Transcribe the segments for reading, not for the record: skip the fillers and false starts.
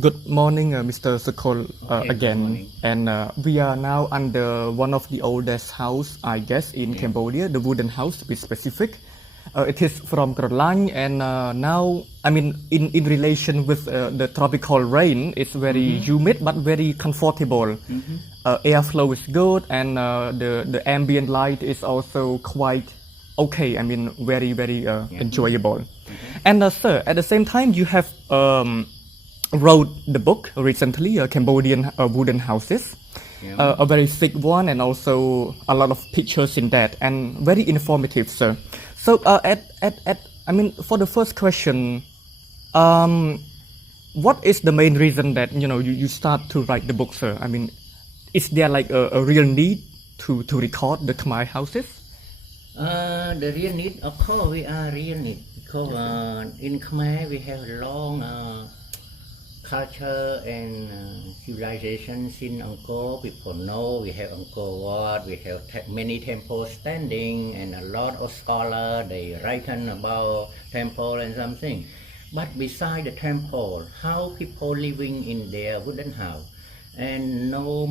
Good morning, Mr. Sokol, Okay, good again. morning. And we are now under one of the oldest house, I guess, in Cambodia, the wooden house to be specific. It is from Kralanh, and now, I mean, in relation with the tropical rain, it's very humid but very comfortable. Airflow is good, and the ambient light is also quite okay. I mean, very enjoyable. And sir, at the same time, you have wrote the book recently, Cambodian wooden houses, a very thick one, and also a lot of pictures in that, and very informative, sir. So, I mean, for the first question, what is the main reason that you start to write the book, sir? I mean, is there like a real need to record the Khmer houses? The real need, of course, we are real need because in Khmer we have long culture and civilization since Angkor. People know we have Angkor Wat, we have many temples standing, and a lot of scholars they written about temple and something. But beside the temple, how people living in their wooden house, and no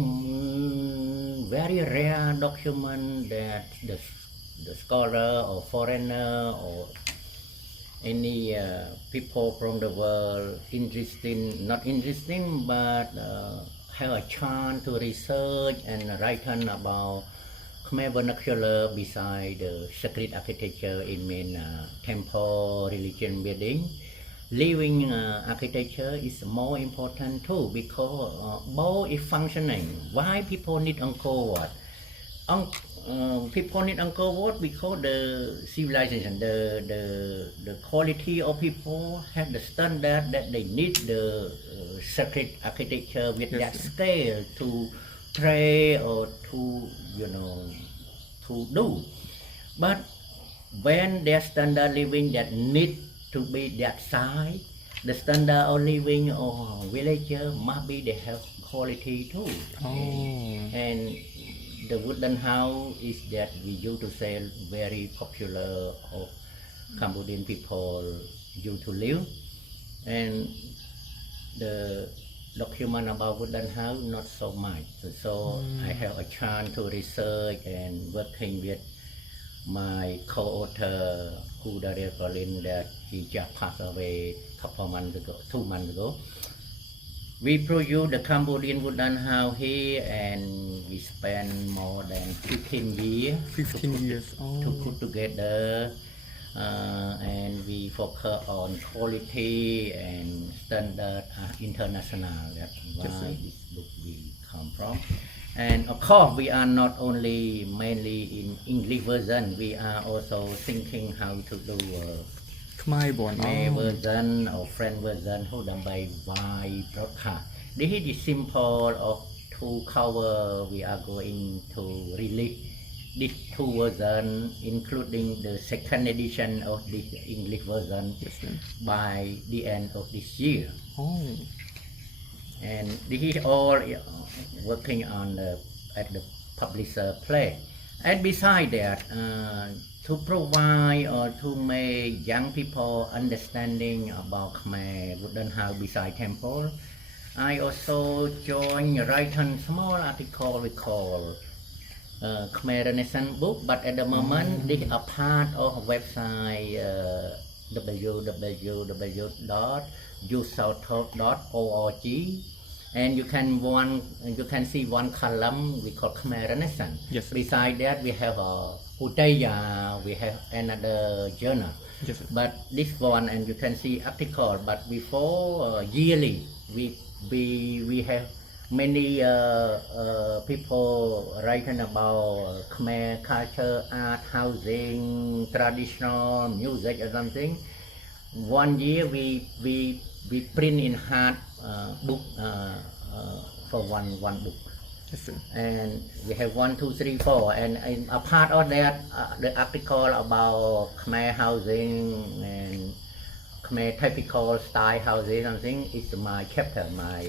very rare document that the scholar or foreigner or any people from the world not interesting, but have a chance to research and write about Khmer vernacular beside the sacred architecture in main temple, religion building. Living architecture is more important too because both is functioning. Why people need Angkor Wat? People need Angkor Wat because the civilization, the quality of people have the standard that they need the sacred architecture with that scale to trade or to to do. But when their standard living that need to be that size, the standard of living or villager must be they have quality too. And the wooden house is that we used to say very popular of Cambodian people used to live, and the document about wooden house not so much. So I have a chance to research and working with my co-author who Kralanh that he just passed away a couple of months ago, 2 months ago. We produce the Cambodian wooden house here, and we spend more than 15 years. 15 years. To put together, and we focus on quality and standard international. That's why this book will come from. And of course, we are not only mainly in English version. We are also thinking how to do Khmer version or French version ហូដើម្បី wide broadcast. This is the simple of two cover. We are going to release this 2 version, including the second edition of this English version by the end of this year. And this is all working on at the publisher place. And beside that, to provide or to make young people understanding about Khmer wooden house beside temple, I also joined writing small article we call Khmer Renaissance book. But at the moment, this is a part of website www.youthsouthtalk.org, and you can see one column we call Khmer Renaissance. Beside that, we have Utaya, we have another journal. But this one, and you can see article. But before yearly, we have many people writing about Khmer culture, art, housing, traditional music or something. 1 year we print in hard book for one book. And we have 1, 2, 3, 4, and a part of that, the article about Khmer housing and Khmer typical style housing, something is my chapter, my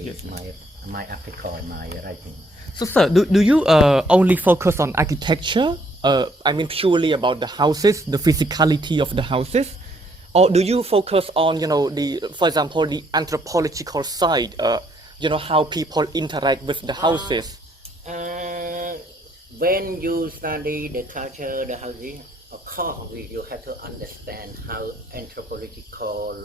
article, my writing. So, sir, do you only focus on architecture? I mean, purely about the houses, the physicality of the houses, Or do you focus on, for example, the anthropological side, how people interact with the houses? When you study the culture, the housing, of course, you have to understand how anthropological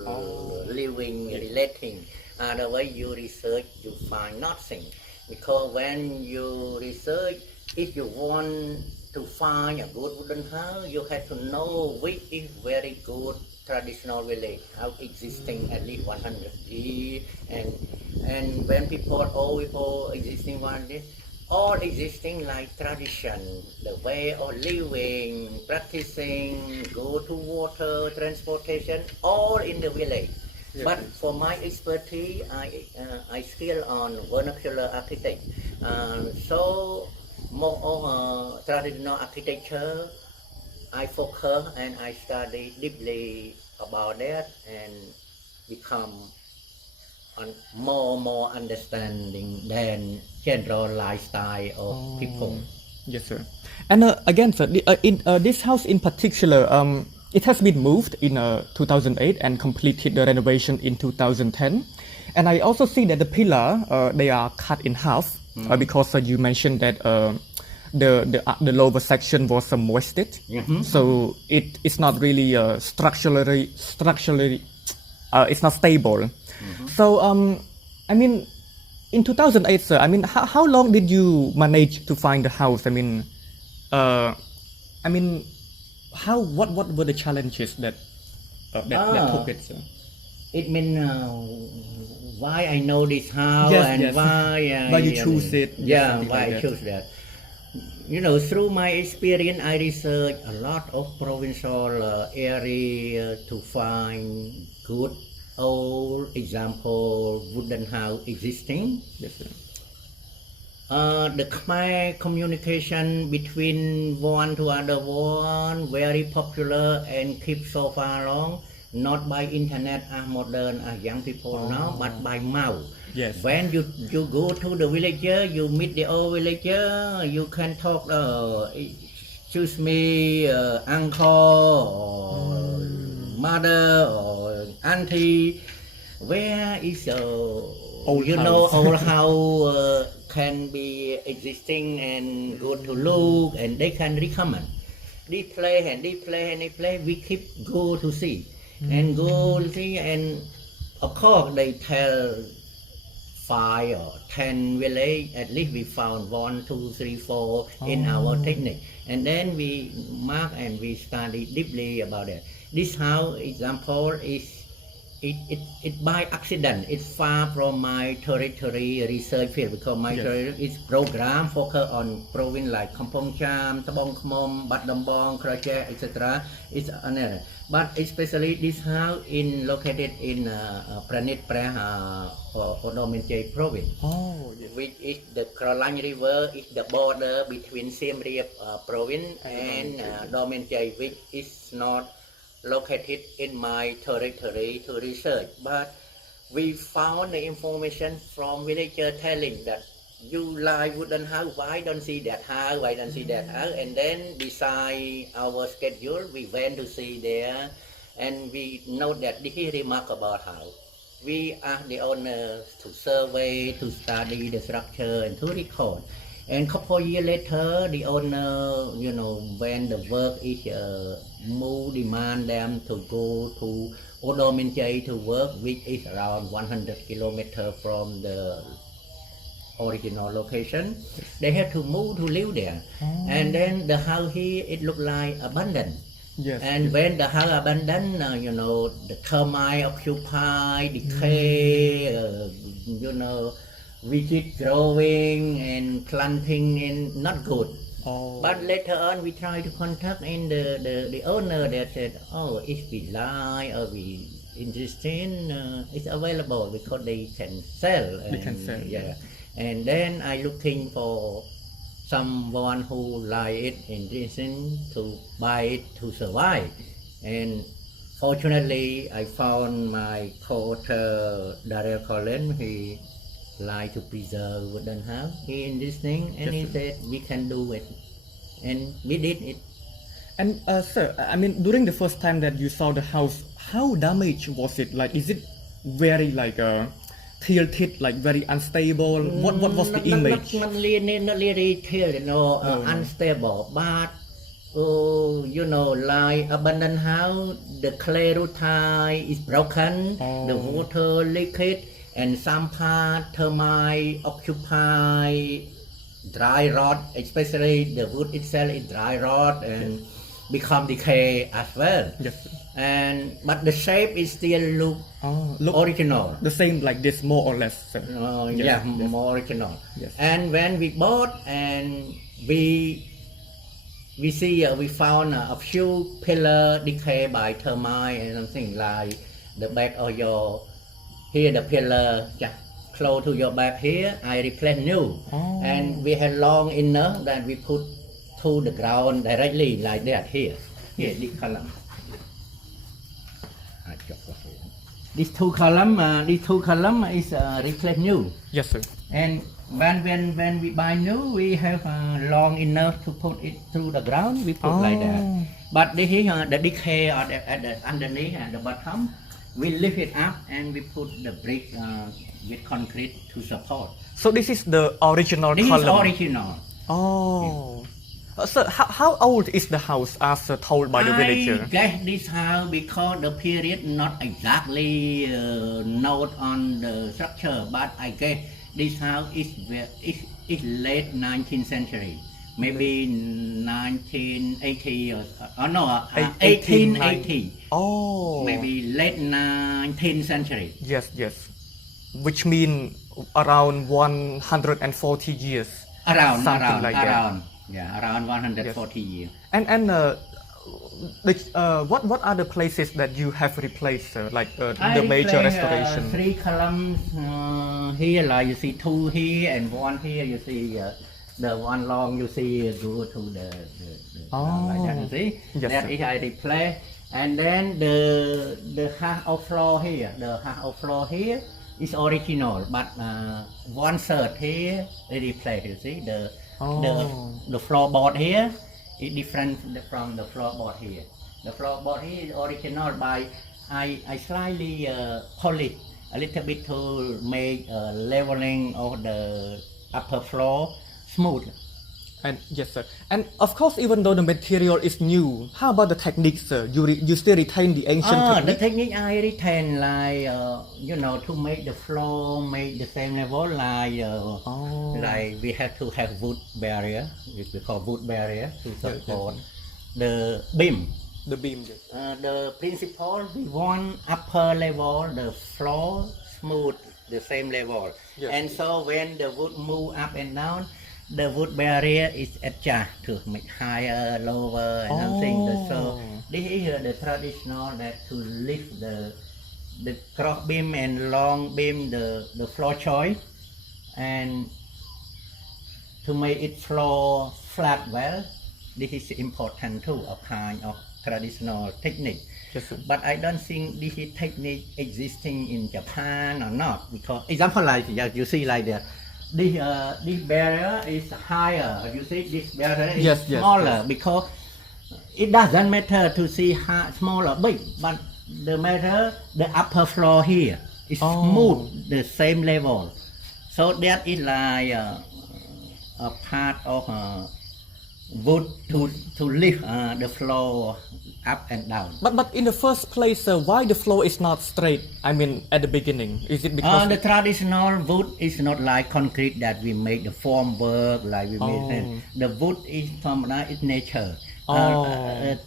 living, relating. Otherwise, you research, you find nothing. Because when you research, if you want to find a good wooden house, you have to know which is very good traditional village, how existing at least 100 years, and when old people existing 100, all existing like tradition, the way of living, practicing, go to water, transportation, all in the village. Yes. But for my expertise, I skill on vernacular architect. So more of traditional architecture, I focus and I study deeply about that and become more understanding than general lifestyle of people. Yes, sir. And again, sir, in this house in particular, it has been moved in 2008 and completed the renovation in 2010. And I also see that the pillar, they are cut in half because you mentioned that the lower section was moisted. Mm-hmm. So it's not really structurally, it's not stable. Mm-hmm. So, I mean, in 2008, sir, I mean, how long did you manage to find the house? I mean, what were the challenges that took it, sir? It means why I know this house, yes, and yes. why you choose it. Yeah, why like I choose that. Through my experience, I research a lot of provincial area to find good old example wooden house existing. Yes, sir. The Khmer communication between one to other one very popular and keep so far long, not by internet as modern as young people now, but by mouth. Yes. When you go to the villager, you meet the old villager, you can talk, excuse me, uncle or mother or auntie, where is old house can be existing and good to look, and they can recommend. They play, we keep go to see. And go to see, and of course they tell 5 or 10 village, at least we found 1, 2, 3, 4 in our technique. And then we mark and we study deeply about it. This house example is it by accident. It's far from my territory research field because my territory is program focus on province like Kampong Cham, Tabong Khmom, Bat Dambong, Krache, etc. It's another. But especially this house located in Pranit Preh Odomenchai province, which is the Kralanh river is the border between Siem Reap province and Domenchai, which is not located in my territory to research. But we found the information from villager telling that you like wooden house, why don't see that house, why don't see that house, and then beside our schedule we went to see there, and we know that this is remarkable house. We asked the owner to survey, to study the structure and to record. And couple years later, the owner, when the work is moved, demand them to go to Odomenchai to work, which is around 100 kilometers from the original location. They have to move to live there. And then the house here, it looked like abandoned. Yes. And when the house abandoned, the termite occupy, decay, weed growing and planting and not good. But later on we try to contact and the owner that said, if we lie or we interested, it's available because they can sell. Yeah. And then I looking for someone who like it, interested to buy it to survive. And fortunately I found my co-author Daryl Collins. He like to preserve wooden house. He in this thing, and he said we can do it, and we did it. And sir, I mean, during the first time that you saw the house, how damaged was it? Like, is it very like tilted, like very unstable? What was the image? Not really tilted, unstable, but like abandoned house, the clay roof tile is broken, the water leakage, and some part termite occupy dry rot, especially the wood itself is dry rot and become decay as well. Yes. But the shape is still look original. The same like this, more or less. Sir. Yes. More original. Yes. And when we bought and we see we found a few pillar decay by termite and something like the back of your here the pillar close to your back here I replace new and we had long enough that we put to the ground directly like that here this column. These two column is replace new. Yes, sir. And when we buy new, we have long enough to put it through the ground. We put like that. But this is the decay at the underneath at the bottom. We lift it up and we put the brick with concrete to support. So this is the original This column. is original. Oh. Sir, how old is the house as told by the villager? I guess this house because the period not exactly note on the structure, but I guess this house is late 19th century, maybe 1980 or 1880. Oh. Maybe late 19th century. Yes. Which mean around 140 years. Around 140 years. And what are the places that you have replaced, sir? Like the major restoration? 3 columns here, like you see 2 here and 1 here. You see the one long. You see go to the like that. You see that is I replace. And then the half of floor here. The half of floor here is original, but 1/3 here they replace. You see the floorboard here is different from the floorboard here. The floorboard here is original, by I slightly polish a little bit to make leveling of the upper floor smooth. And yes, sir. And of course, even though the material is new, how about the techniques, sir? You still retain the ancient technique? The technique I retain, like to make the floor make the same level, like we have to have wood barrier, which we call wood barrier to support the beam. The beam, yes. The principle, we want upper level, the floor smooth, the same level. Yes. And so when the wood move up and down, the wood barrier is adjusted to make higher, lower, and something. So this is the traditional that to lift the cross beam and long beam, the floor choice, and to make it floor flat well. This is important too, a kind of traditional technique. Yes, sir. But I don't think this is technique existing in Japan or not, because example like you see like that. This barrier is higher. You see, this barrier is smaller because it doesn't matter to see how small or big, but the matter the upper floor here is smooth, the same level. So that is like a part of wood to lift the floor up and down. But in the first place, why the floor is not straight? I mean, at the beginning, is it because the traditional wood is not like concrete that we make the form work like we made. The wood is from nature.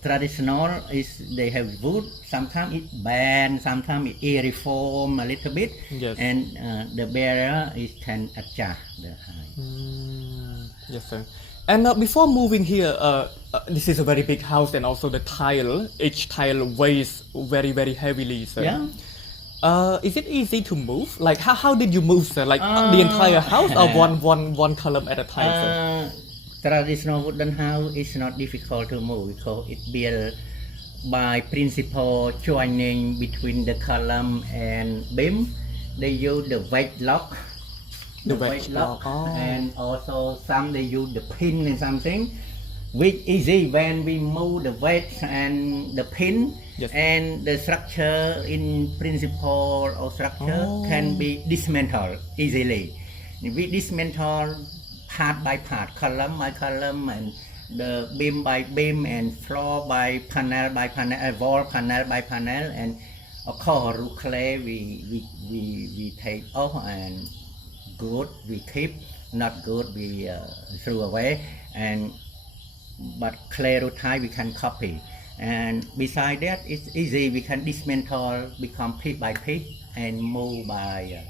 Traditional is they have wood. Sometimes it bend, sometimes it reform a little bit, and the barrier is can adjust the height. Yes, sir. And before moving here, this is a very big house, and also the tile. Each tile weighs very, very heavily, sir. Yeah. Is it easy to move? Like how did you move, sir? Like the entire house, or one column at a time, sir? Traditional wooden house is not difficult to move because it's built by principle joining between the column and beam. They use the wedge lock. The wedge lock, and also some they use the pin and something. which easy when we move the weight and the pin. Yes. And the structure in principle or structure Oh. can be dismantled easily. We dismantle part by part, column by column, and the beam by beam, and floor by panel, wall panel by panel, and of course roof clay we take off, and good we keep, not good we throw away, and but clay roof tile we can copy. And beside that, it's easy. We can dismantle, become piece by piece, and move by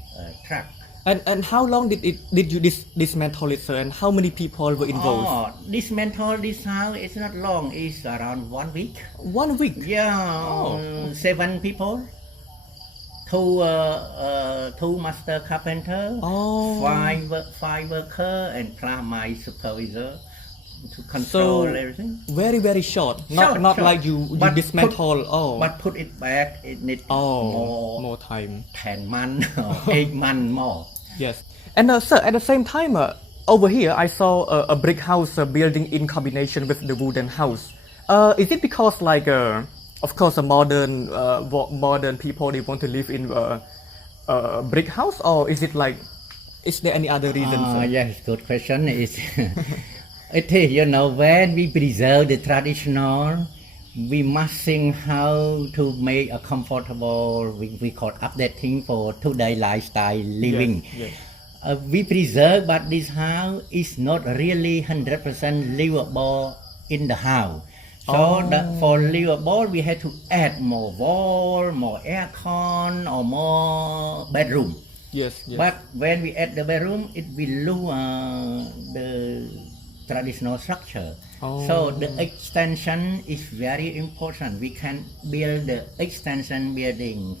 truck. And how long did you dismantle it, sir? And how many people were involved? Oh, dismantle this house. It's not long. It's around 1 week. 1 week. Yeah, 7 people. Two master carpenter. Oh. Five worker, and plus my supervisor to control everything. Very short. Not Short. like you dismantle. But put it back. It needs more time. 10 months or 8 months more. Yes. And sir, at the same time, over here I saw a brick house building in combination with the wooden house. Is it because like, of course, a modern people they want to live in a brick house, or is it like, is there any other reason? Yes, good question. It is, when we preserve the traditional, we must think how to make a comfortable, we call updating for today lifestyle living. Yes. We preserve, but this house is not really 100% livable in the house. So for livable, we have to add more wall, more aircon, or more bedroom. Yes. But when we add the bedroom, it will lose the traditional structure. So the extension is very important. We can build the extension building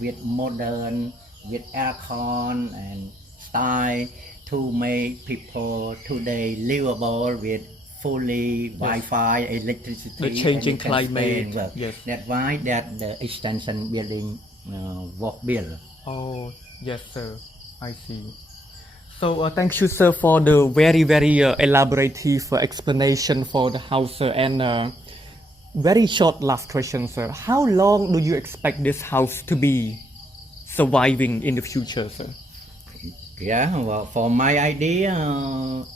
with modern, with aircon and style to make people today livable with fully Wi-Fi, electricity. The changing and climate. Well. Yes. That's why that the extension building was built. Oh, yes, sir. I see. So thank you, sir, for the very elaborative explanation for the house, sir. And very short last question, sir. How long do you expect this house to be surviving in the future, sir? Yeah, well, for my idea,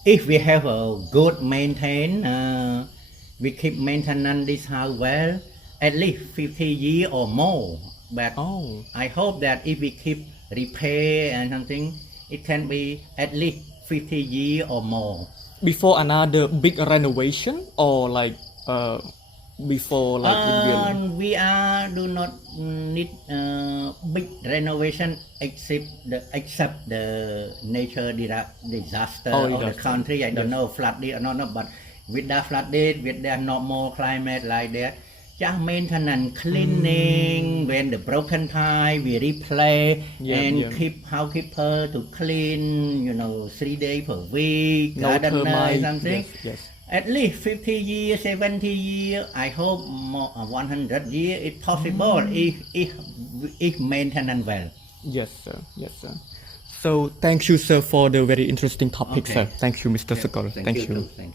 if we have a good maintain, we keep maintaining this house well, at least 50 years or more. But I hope that if we keep repair and something, it can be at least 50 years or more. Before another big renovation, or like before like we do not need big renovation except the nature disaster or the country. I don't know, flooded or not, but with the flooded, with the normal climate like that, just maintenance, cleaning. When the broken tile, we replace and keep housekeeper to clean. 3 days per week. Gardener, something. Yes. At least 50 years, 70 years. I hope more 100 years. It's possible if maintenance well. Yes, sir. Yes, sir. So thank you, sir, for the very interesting topic, sir. Thank you, Mr. Sokol. Thank you. Thank you.